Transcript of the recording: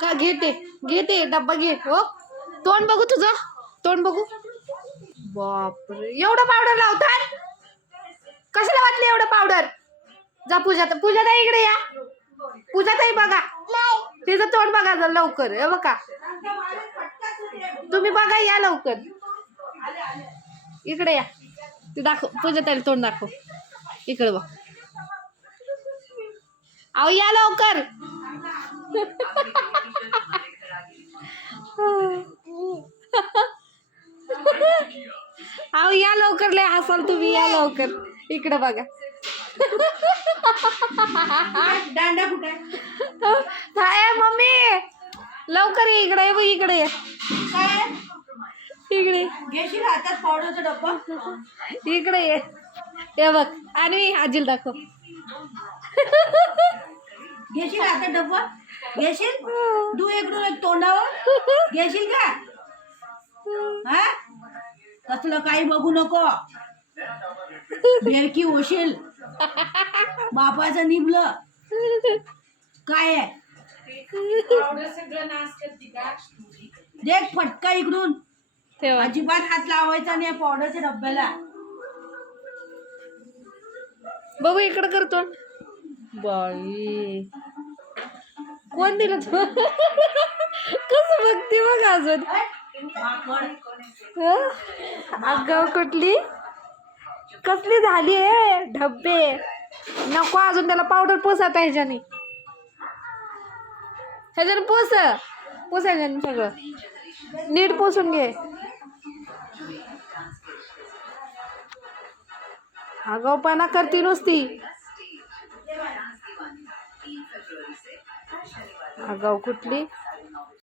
का घेते घेते डब्बा घे हो? तोंड बघू तुझं तोंड बघू. बापरे एवढं पावडर लावतात? कशाला वाटलं एवढं पावडर जा पूजा पूजा ताई इकडे या. पूजा ताई बघा. तिचं तोंड बघा जर लवकर हे बघा. तुम्ही बघा या लवकर. इकडे या. ते दाखव पूजा ताईला तोंड दाखव. इकडे बघ. अहो या लवकर. अहो या लवकर लय हसाल तुम्ही या लवकर. इकडे बघा. दांडा कुठे? मम्मी. लवकर ये इकडे ये बघ इकडे ये. इकडे. घेशील हातात पावडरचा डब्बा? इकडे ये. हे बघ. आणि आजीला दाखव. घेशील हातात डब्बा? घेशील? तू इकडून एक तोंडावर? घेशील का? हा? कसलं काही बघू नको. बेरकी होशील. बापाचं निभलं. काय आहे? देख फटका इकडून. तेव्हा अजिबात हात लावायचा नाही पावडरच्या डब्याला. बघू इकडं करतो. बाई. कोण दिलं तू? कसं बघते बघ अजून. अग कुठली? कसली झाली आहे ढब्बे. नको अजून त्याला पावडर पोसत ह्याच्याने ह्याच्याने पोस. पोस ह्याच्याने सगळं. नीट पोसून घे. आगाऊपणा करती नुसती. आगाऊ कुठली?